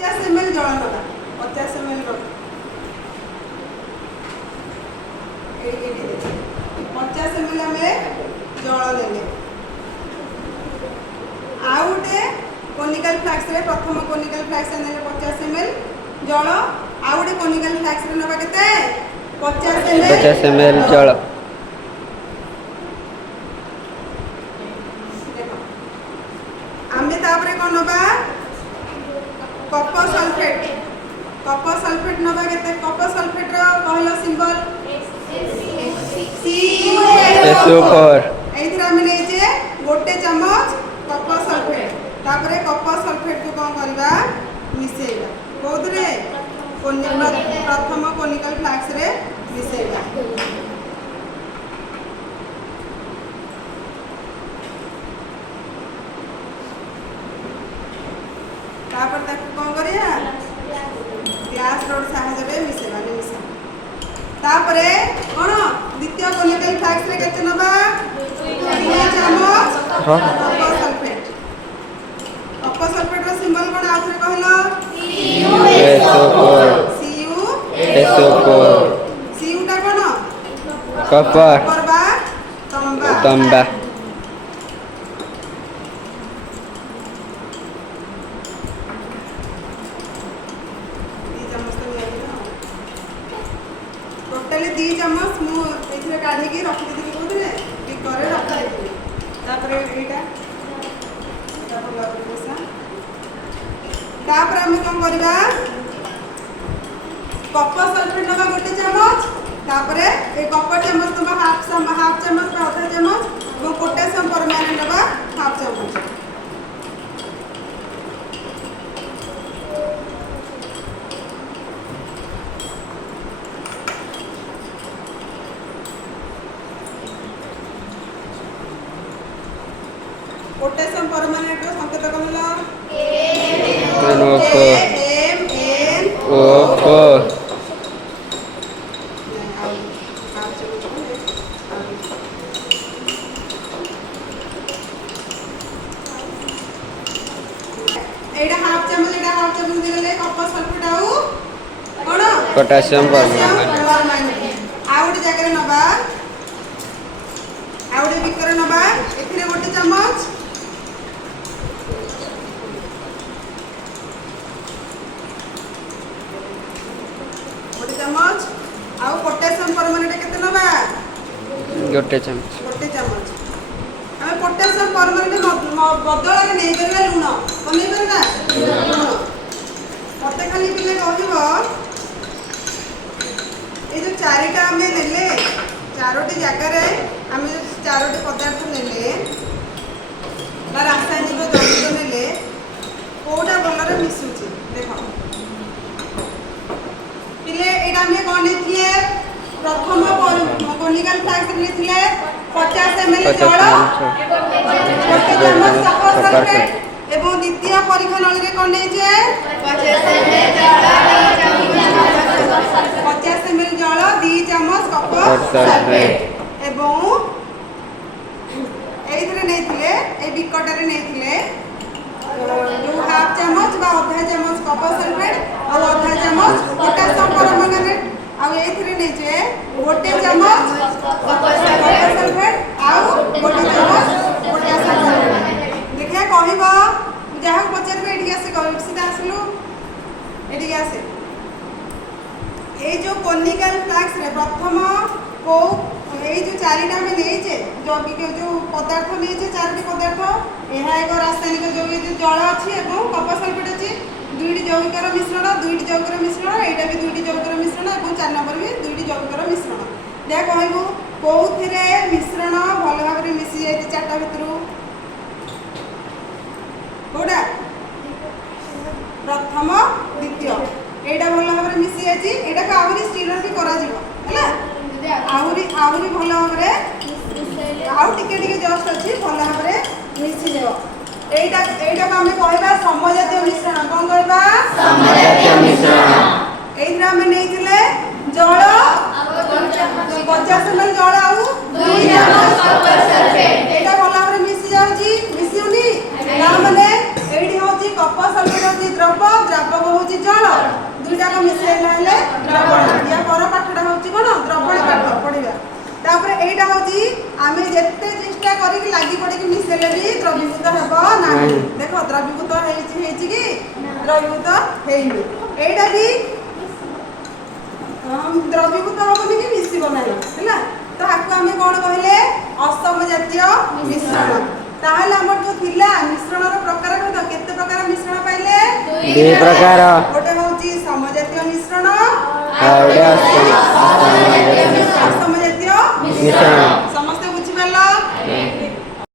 50 ml जल नवा 50 ml 50 ml आम जल ले आउटे कोनिकल फ्लास्क रे प्रथम कोनिकल फ्लास्क ने 50 ml जल आउटे कोनिकल फ्लास्क रे नवा केते 50 ml जल आमे तापरे कोन नबा कॉपर सल्फेट नबा केते कॉपर सल्फेट रो कहलो सिंबल SO4 एइथरा हम नै जे गोटे चम्मच कॉपर सल्फेट तापरे कॉपर सल्फेट को कोन करबा मिसेइबा कोदरे प्रथम कोनिकल फ्लास्क रे मिसेइबा तापर तक कोन करिया ग्लास रोड साहाय्य रे मिसेबा ने मिसा तापरे कोन द्वितीय कोनिकल फ्लास्क रे केते नबा 2 चम्मच कॉपर सल्फेट रो सिंबल कोन आउथरे कहलो SO4 Cu टा कोन कॉपर बा तांबा टोटली 2 चम्मच मु एथिरे काढी की रखि देबी कोदरे की करे रखि देबी तापर एटा तापर लागो पैसा तापर हम कोन करबा कॉपर सल्फेट नबा गोटे चम्मच तापर ए कॉपर चम्मच नबा हाफ चम्मच पे आधा चम्मच और पोटेशियम परमानेंट नबा हाफ चम्मच पोटेशियम परमानेंट रो संकेत कहला MnO4 एटा हाफ चम्मच देले कॉपर सल्फेट आउ कोन पोटेशियम परमानेंट आउट जगह नबा आउट बिकर नबा एथिरे गोटे चम्मच आउ पोटेशियम परमानेंट केते नबा गोटे चम्मच हमें पोटेशियम परमानेंट बदल रे नै करबा लूण कोन करबा लूण मते खाली पिले कहबो ए जो चारिटा हमें नेले चारोटी जगह रे हमें चारोटी पदार्थ नेले बा रासायनिक जैविक नेले कोटा बलरे मिसुची देखो पिले एटा में कोन थिए प्रथम कोनिकल फ्लास्क ने थिले 50 ml जल गोटे चम्मच कॉपर सल्फेट एवं द्वितीय परीक्षा नली रे कोन नै जे 50 ml जल 2 चम्मच कॉपर सल्फेट एवं एइथरे नै थिले ए बिकट रे नै थिले जो हाफ चम्मच बा आधा चम्मच कॉपर सल्फेट और आधा चम्मच पोटेशियम परमानेंट आ एथिरे नै जे गोटे चम्मच कॉपर सल्फेट आ गोटे चम्मच पोटेशियम परमानेंट देखिया कहबो जहाँ पचार एठी आसे कहबो सीधा आसलु एठी आसे ए जो कोनिकल फ्लास्क रे प्रथम को ए जो चारिटा में नेजे जैविक जो पदार्थ नेजे चारटी पदार्थ एहा एक रासायनिक जैविक जल अछि एवं कॉपर सल्फेट अछि दुईटी जैविकर मिश्रण एटा भी दुईटी जैविकर मिश्रण और 4 नंबर भी दुईटी जैविकर मिश्रण देख कहबो कोउथिरे मिश्रण भल भाव रे मिसी जाय चारटा भितरु कोडा प्रथम द्वितीय एटा भल भाव रे मिसी जाय एटा को आउरी स्टीरर भी करा जिवो हैला आउरी भल भाव रे आउ टिके जस्ट अछि भल भाव रे मिसी जेबो एटा को हमें कहबा समजातीय मिश्रण कोन कहबा समजातीय मिश्रण एइथरा हमें नेइथिले जल 50 ml जल आउ 2 चम्मच कॉपर सल्फेट एटा भल भाव रे मिसी जाउची मिसिउनी ना माने एडी होची कॉपर सल्फेट होची द्रव बहु जाक मिसेला हेले द्रवण। या पर पाठटा होची कोन द्रवण पाठ पढिबा। तापर एटा होची आमे जेते चेष्टा करी कि लागि पड़ी कि मिसेले भी द्रवीभूत हेबो नाही। देखो द्रवीभूत हेची कि द्रवीभूत हेइनी। एटा भी द्रवीभूत होबनी कि मिसिबो नाही हैला। तो हाकु आमे कोन कहले असमजातीय मिश्रण। ताहले हमर जो थिला मिश्रणर प्रकार कत केते प्रकार मिश्रण पाइले 2 प्रकार गोटे होची समजातीय मिश्रण और असमजातीय मिश्रण